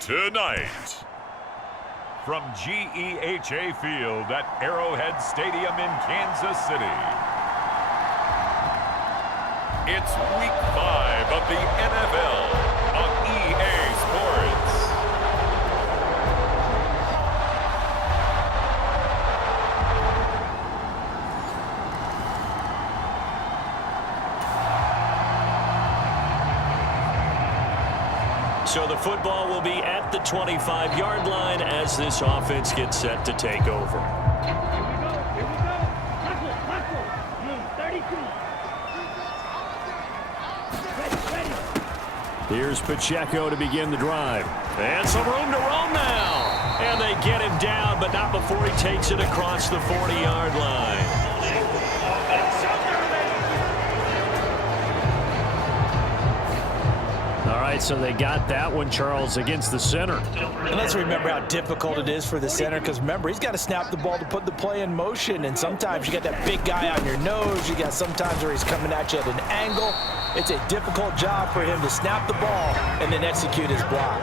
Tonight, from GEHA Field at Arrowhead Stadium in Kansas City, it's Week 5 of the NFL on EA Sports. So the football will be at the 25-yard line as this offense gets set to take over. Here we go. Tackle. 32. Ready. Here's Pacheco to begin the drive. And some room to roam now. And they get him down, but not before he takes it across the 40-yard line. All right, so they got that one, Charles, against the center. And let's remember how difficult it is for the center, because remember, he's got to snap the ball to put the play in motion, and sometimes you got that big guy on your nose. You got sometimes where he's coming at you at an angle. It's a difficult job for him to snap the ball and then execute his block.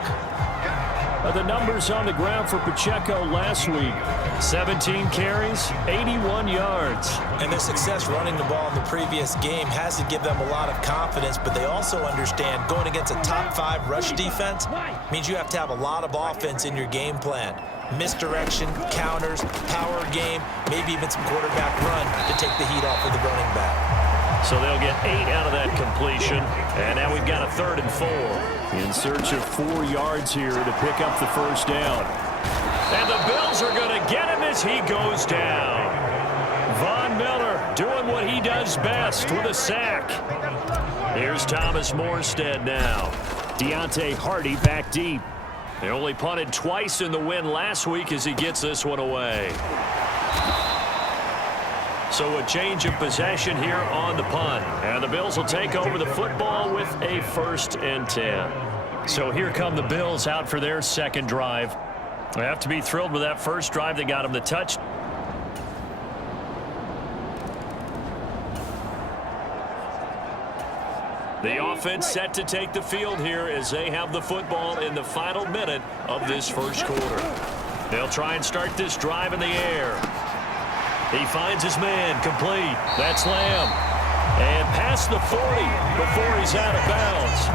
The numbers on the ground for Pacheco last week: 17 carries, 81 yards. And their success running the ball in the previous game has to give them a lot of confidence, but they also understand going against a top-5 rush defense means you have to have a lot of offense in your game plan. Misdirection, counters, power game, maybe even some quarterback run to take the heat off of the running back. So they'll get 8 out of that completion. And now we've got a 3rd and 4. In search of 4 yards here to pick up the first down. And the Bills are going to get him as he goes down. Von Miller doing what he does best with a sack. Here's Thomas Morstead now. Deontay Hardy back deep. They only punted twice in the win last week as he gets this one away. So a change of possession here on the punt. And the Bills will take over the football with a 1st and 10. So here come the Bills out for their second drive. They have to be thrilled with that first drive that got them the touch. The offense set to take the field here as they have the football in the final minute of this first quarter. They'll try and start this drive in the air. He finds his man, complete. That's Lamb. And past the 40 before he's out of bounds.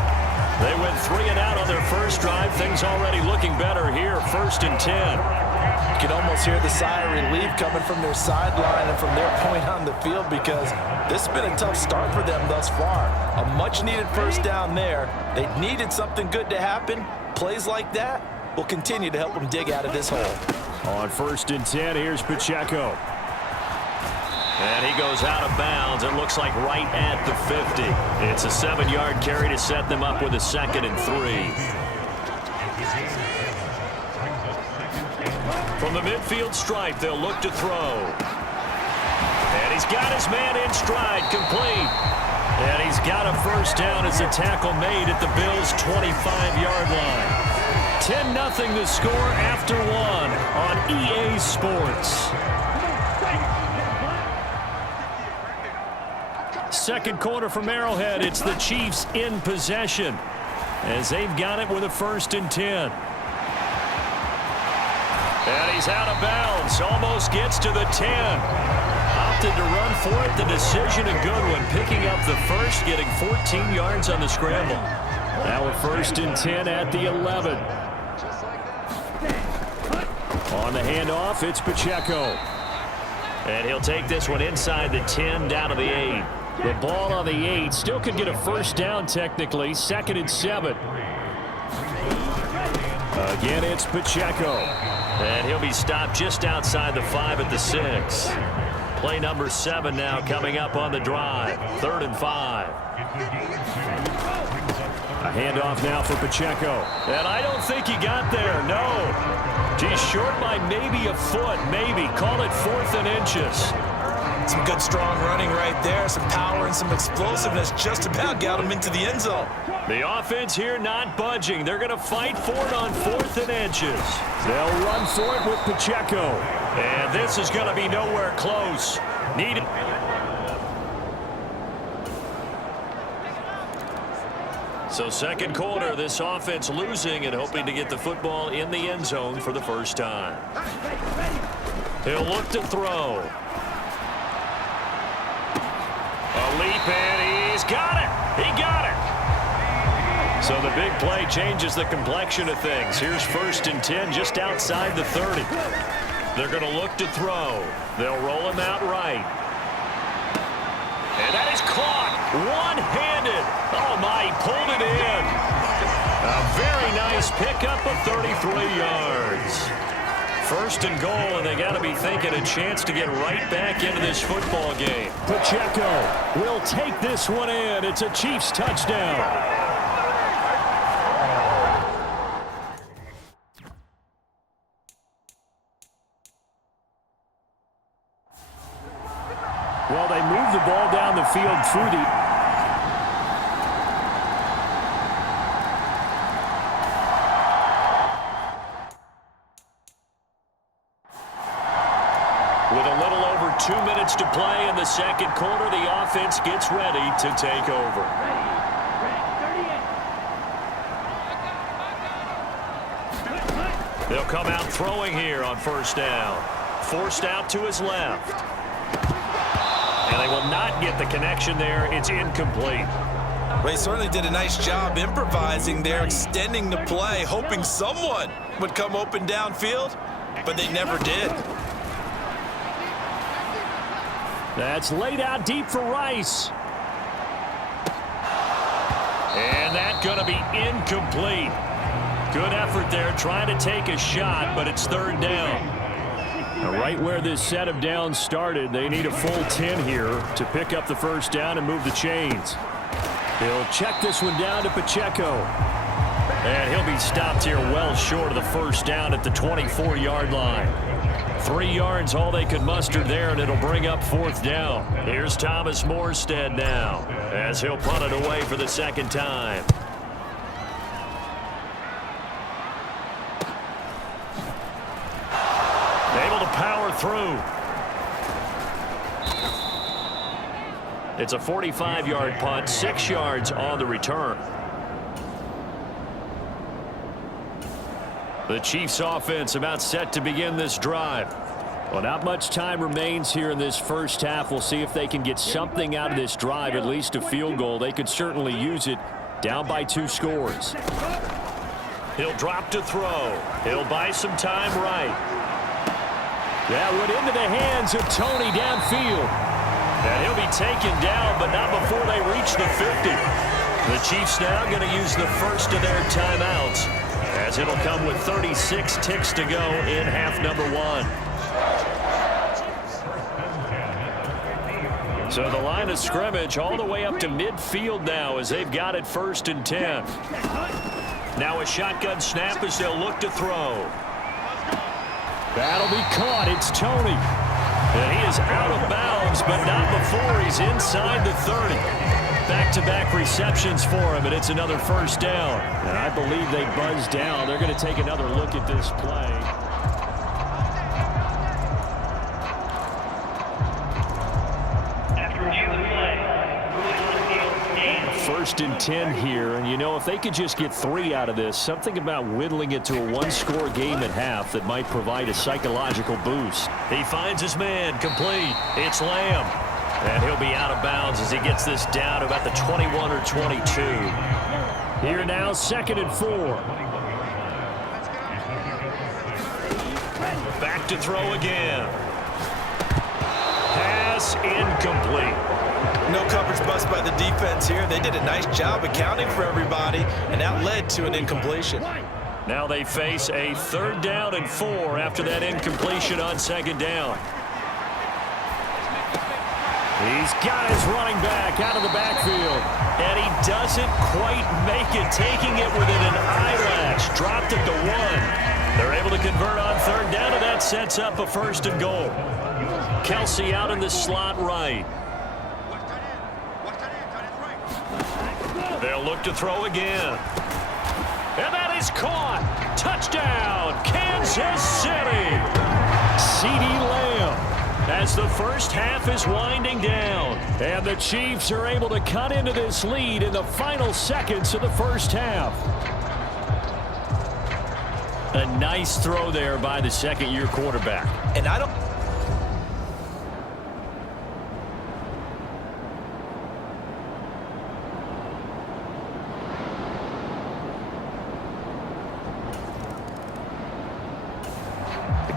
They went 3 and out on their first drive. Things already looking better here. 1st and 10. You can almost hear the sigh of relief coming from their sideline and from their point on the field because this has been a tough start for them thus far. A much-needed first down there. They needed something good to happen. Plays like that will continue to help them dig out of this hole. On 1st and 10, here's Pacheco. And he goes out of bounds. It looks like right at the 50. It's a 7-yard carry to set them up with a 2nd and 3. From the midfield stripe, they'll look to throw. And he's got his man in stride, complete. And he's got a first down as a tackle made at the Bills' 25-yard line. 10-0 the score after 1 on EA Sports. Second quarter from Arrowhead. It's the Chiefs in possession as they've got it with a 1st and 10. And he's out of bounds. Almost gets to the 10. Opted to run for it. The decision a good one. Picking up the first, getting 14 yards on the scramble. Now a 1st and 10 at the 11. On the handoff, it's Pacheco. And he'll take this one inside the 10 down to the 8. The ball on the 8. Still could get a first down technically. 2nd and 7. Again, it's Pacheco. And he'll be stopped just outside the 5 at the 6. Play number 7 now coming up on the drive. 3rd and 5. A handoff now for Pacheco. And I don't think he got there, no. He's short by maybe a foot, maybe. Call it 4th and inches. Some good strong running right there. Some power and some explosiveness just about got him into the end zone. The offense here not budging. They're going to fight for it on 4th and inches. They'll run for it with Pacheco. And this is going to be nowhere close. Needed. So 2nd quarter, this offense losing and hoping to get the football in the end zone for the first time. He'll look to throw. A leap, and he's got it. He got it. So the big play changes the complexion of things. Here's 1st and 10 just outside the 30. They're going to look to throw. They'll roll him out right. And that is caught one-handed. Oh, my, he pulled it in. A very nice pickup of 33 yards. 1st and goal, and they got to be thinking a chance to get right back into this football game. Pacheco will take this one in. It's a Chiefs touchdown. Well, they move the ball down the field through the... With a little over 2 minutes to play in the 2nd quarter, the offense gets ready to take over. They'll come out throwing here on 1st down. Forced out to his left. And they will not get the connection there. It's incomplete. They certainly did a nice job improvising there, extending the play, hoping someone would come open downfield, but they never did. That's laid out deep for Rice. And that's going to be incomplete. Good effort there, trying to take a shot, but it's 3rd down. Now, right where this set of downs started, they need a full 10 here to pick up the first down and move the chains. He'll check this one down to Pacheco. And he'll be stopped here well short of the first down at the 24-yard line. 3 yards, all they could muster there, and it'll bring up 4th down. Here's Thomas Morstead now, as he'll punt it away for the 2nd time. Able to power through. It's a 45-yard punt, 6 yards on the return. The Chiefs offense about set to begin this drive. Well, not much time remains here in this first half. We'll see if they can get something out of this drive, at least a field goal. They could certainly use it Down by 2 scores. He'll drop to throw. He'll buy some time right. That went into the hands of Tony downfield. And he'll be taken down, but not before they reach the 50. The Chiefs now going to use the first of their timeouts, as it'll come with 36 ticks to go in half number 1. So the line of scrimmage all the way up to midfield now as they've got it 1st and 10. Now a shotgun snap as they'll look to throw. That'll be caught. It's Tony. And he is out of bounds, but not before he's inside the 30. Back-to-back receptions for him, and it's another 1st down. And I believe they buzzed down. They're going to take another look at this play. 1st and 10 here, and you know, if they could just get 3 out of this, something about whittling it to a 1-score game at half that might provide a psychological boost. He finds his man, complete. It's Lamb, and he'll be out of bounds as he gets this down to about the 21 or 22. Here now, 2nd and 4. Back to throw again. Pass incomplete. No coverage bust by the defense here. They did a nice job accounting for everybody, and that led to an incompletion. Now they face a 3rd down and 4 after that incompletion on 2nd down. He's got his running back out of the backfield, and he doesn't quite make it, taking it within an eyelash. Dropped it to 1. They're able to convert on 3rd down, and that sets up a 1st and goal. Kelsey out in the slot right. They'll look to throw again. And that is caught. Touchdown, Kansas City. CeeDee Lamb as the 1st half is winding down. And the Chiefs are able to cut into this lead in the final seconds of the 1st half. A nice throw there by the 2nd-year quarterback. And I don't...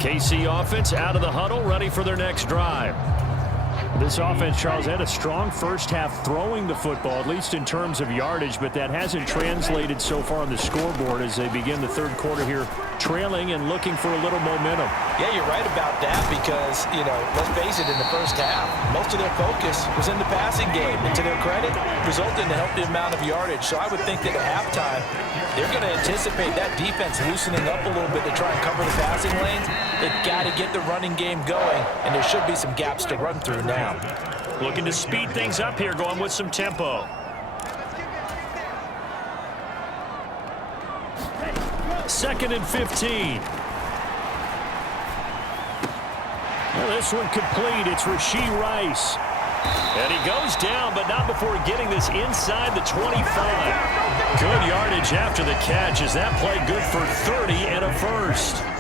KC offense out of the huddle, ready for their next drive. This offense, Charles, had a strong 1st half throwing the football, at least in terms of yardage, but that hasn't translated so far on the scoreboard as they begin the 3rd quarter here, trailing and looking for a little momentum. Yeah, you're right about that because, you know, let's face it, in the 1st half, most of their focus was in the passing game. And to their credit, resulted in a healthy amount of yardage. So I would think that at halftime, they're going to anticipate that defense loosening up a little bit to try and cover the passing lanes. They've got to get the running game going, and there should be some gaps to run through now. Looking to speed things up here, going with some tempo. Second and 15. Well, this one complete. It's Rashee Rice. And he goes down, but not before getting this inside the 25. Good yardage after the catch. Is that play good for 30 and a 1st?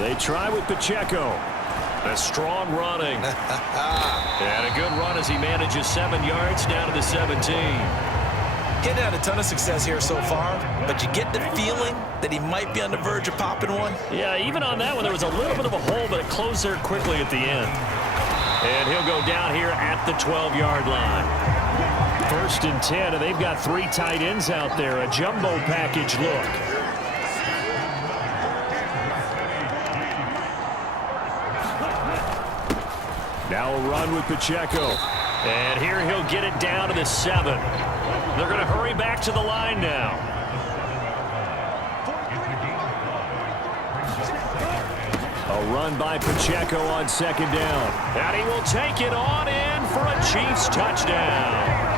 They try with Pacheco. A strong running. And a good run as he manages 7 yards down to the 17. Getting had a ton of success here so far, but you get the feeling that he might be on the verge of popping one. Yeah, even on that one, there was a little bit of a hole, but it closed there quickly at the end. And he'll go down here at the 12-yard line. 1st and 10, and they've got 3 tight ends out there. A jumbo package look. Now a run with Pacheco. And here he'll get it down to the 7. They're going to hurry back to the line now. A run by Pacheco on 2nd down. And he will take it on in for a Chiefs touchdown.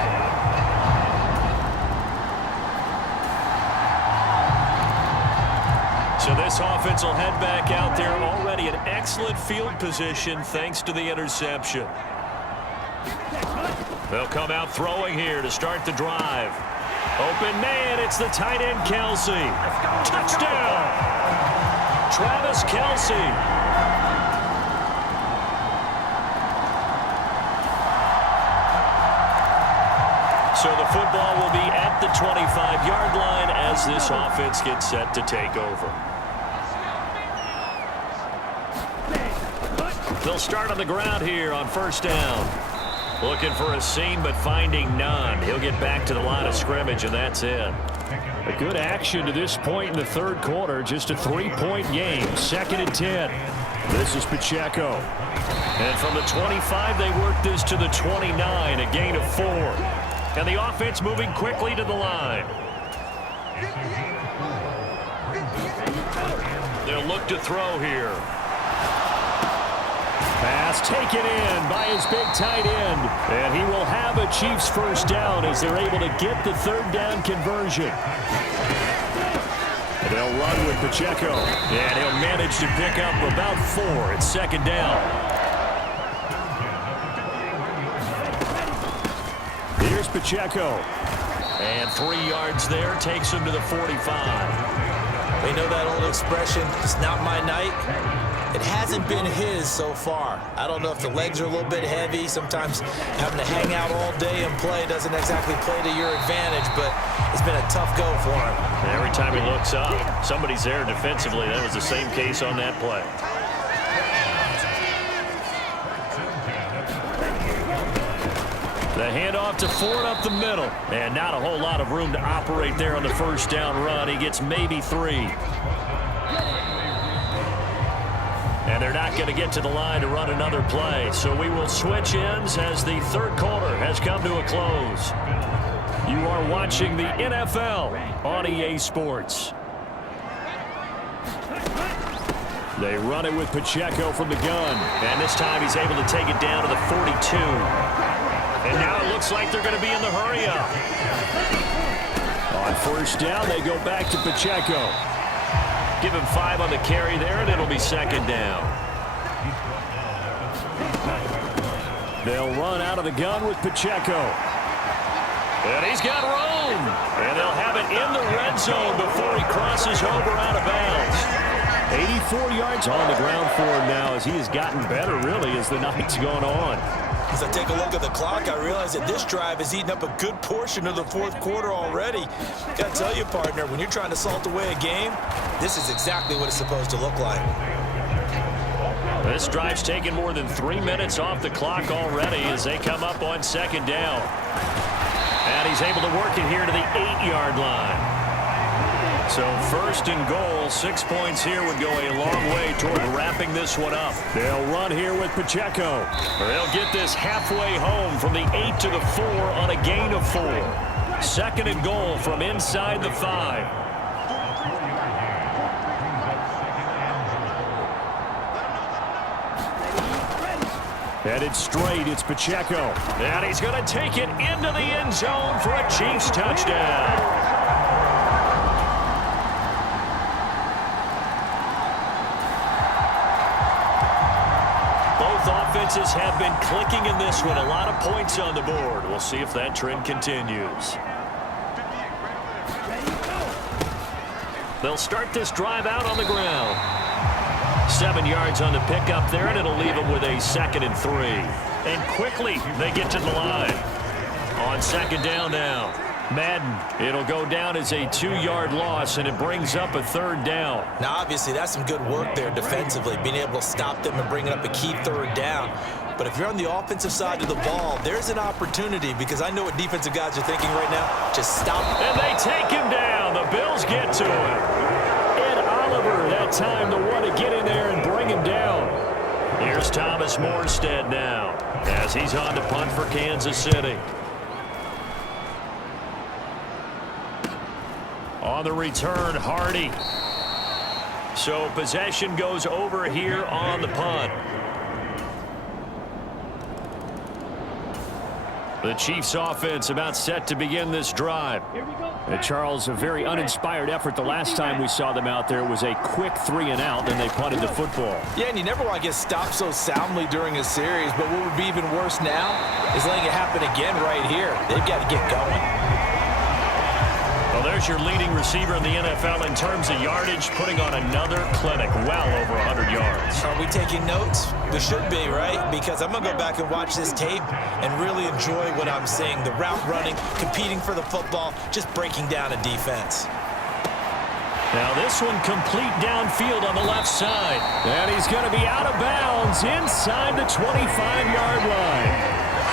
So this offense will head back out there, already in excellent field position thanks to the interception. They'll come out throwing here to start the drive. Open man, it's the tight end Kelsey. Touchdown! Travis Kelsey. So the football will be at the 25-yard line as this offense gets set to take over. They'll start on the ground here on first down. Looking for a seam, but finding none. He'll get back to the line of scrimmage, and that's it. A good action to this point in the third quarter. Just a 3-point game. 2nd and 10. This is Pacheco. And from the 25, they work this to the 29, a gain of 4. And the offense moving quickly to the line. They'll look to throw here. Pass taken in by his big tight end. And he will have a Chiefs first down as they're able to get the third down conversion. They'll run with Pacheco. And he'll manage to pick up about 4 at 2nd down. Here's Pacheco. And 3 yards there takes him to the 45. We know that old expression, it's not my night. It hasn't been his so far. I don't know if the legs are a little bit heavy. Sometimes having to hang out all day and play doesn't exactly play to your advantage, but it's been a tough go for him. Every time he looks up, somebody's there defensively. That was the same case on that play. The handoff to Ford up the middle. And not a whole lot of room to operate there on the first down run. He gets maybe 3. And they're not going to get to the line to run another play. So we will switch ends as the third quarter has come to a close. You are watching the NFL on EA Sports. They run it with Pacheco from the gun. And this time he's able to take it down to the 42. And now it looks like they're going to be in the hurry-up. On first down, they go back to Pacheco. Give him 5 on the carry there, and it'll be 2nd down. They'll run out of the gun with Pacheco. And he's got room. And they'll have it in the red zone before he crosses over out of bounds. 84 yards on the ground for him now as he has gotten better, really, as the night's gone on. As I take a look at the clock, I realize that this drive has eaten up a good portion of the fourth quarter already. Got to tell you, partner, when you're trying to salt away a game, this is exactly what it's supposed to look like. This drive's taken more than 3 minutes off the clock already as they come up on 2nd down. And he's able to work it here to the 8-yard line. So 1st and goal, 6 points here would go a long way toward wrapping this one up. They'll run here with Pacheco. They'll get this halfway home from the 8 to the 4 on a gain of 4. 2nd and goal from inside the 5. Headed straight, it's Pacheco. And he's going to take it into the end zone for a Chiefs touchdown. Offenses have been clicking in this one. A lot of points on the board. We'll see if that trend continues. They'll start this drive out on the ground. 7 yards on the pickup there, and it'll leave them with a 2nd and 3. And quickly, they get to the line. On 2nd down now. Madden, it'll go down as a 2-yard loss, and it brings up a 3rd down. Now, obviously, that's some good work there defensively, being able to stop them and bring up a key 3rd down. But if you're on the offensive side of the ball, there's an opportunity, because I know what defensive guys are thinking right now. Just stop. And they take him down. The Bills get to him. Ed Oliver, that time, the one to get in there and bring him down. Here's Thomas Morstead now, as he's on to punt for Kansas City. On the return, Hardy. So possession goes over here on the punt. The Chiefs offense about set to begin this drive. Charles, a very uninspired effort the last time we saw them out there. It was a quick 3 and out, then they punted the football. Yeah, and you never want to get stopped so soundly during a series, but what would be even worse now is letting it happen again right here. They've got to get going. Well, there's your leading receiver in the NFL in terms of yardage, putting on another clinic, well over 100 yards. Are we taking notes? We should be, right? Because I'm going to go back and watch this tape and really enjoy what I'm seeing. The route running, competing for the football, just breaking down a defense. Now this one complete downfield on the left side. And he's going to be out of bounds inside the 25-yard line.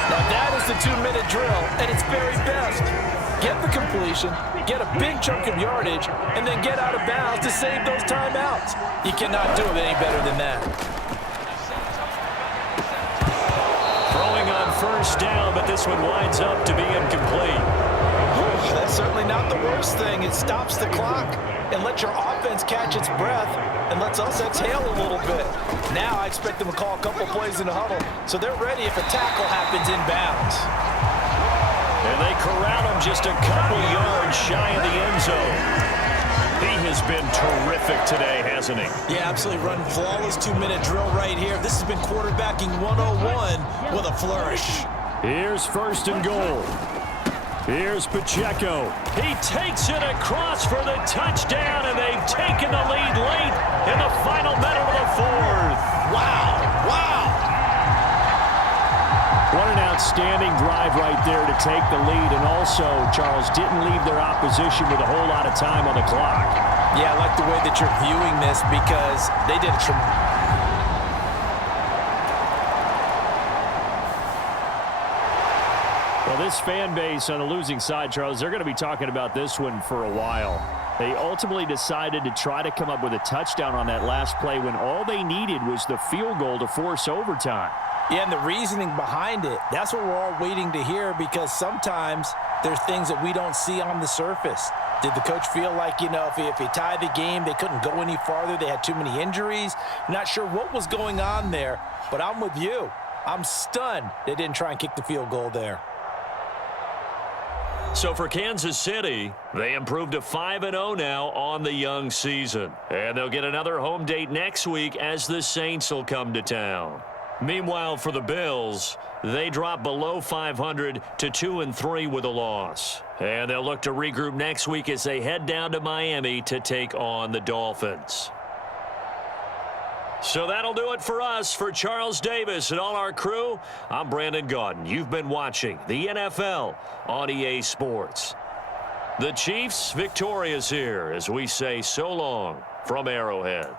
Now that is the 2-minute drill at its very best. Get the completion, get a big chunk of yardage, and then get out of bounds to save those timeouts. You cannot do it any better than that. Throwing on first down, but this one winds up to be incomplete. That's certainly not the worst thing. It stops the clock and lets your offense catch its breath and lets us exhale a little bit. Now I expect them to call a couple plays in the huddle, so they're ready if a tackle happens inbounds. And they corral him just a couple yards shy of the end zone. He has been terrific today, hasn't he? Yeah, absolutely. Run flawless 2-minute drill right here. This has been quarterbacking 101 with a flourish. Here's first and goal. Here's Pacheco. He takes it across for the touchdown, and they've taken the lead late in the final minute of the fourth. Wow, wow. What an outstanding drive right there to take the lead, and also, Charles, didn't leave their opposition with a whole lot of time on the clock. Yeah, I like the way that you're viewing this because they did a tremendous. Well, this fan base on the losing side, Charles, they're going to be talking about this one for a while. They ultimately decided to try to come up with a touchdown on that last play when all they needed was the field goal to force overtime. Yeah, and the reasoning behind it, that's what we're all waiting to hear because sometimes there's things that we don't see on the surface. Did the coach feel like, if he tied the game, they couldn't go any farther, they had too many injuries? Not sure what was going on there, but I'm with you. I'm stunned they didn't try and kick the field goal there. So for Kansas City, they improved to 5-0 now on the young season. And they'll get another home date next week as the Saints will come to town. Meanwhile, for the Bills, they drop below 500 to 2-3 with a loss. And they'll look to regroup next week as they head down to Miami to take on the Dolphins. So that'll do it for us. For Charles Davis and all our crew, I'm Brandon Gaudin. You've been watching the NFL on EA Sports. The Chiefs victorious here as we say so long from Arrowhead.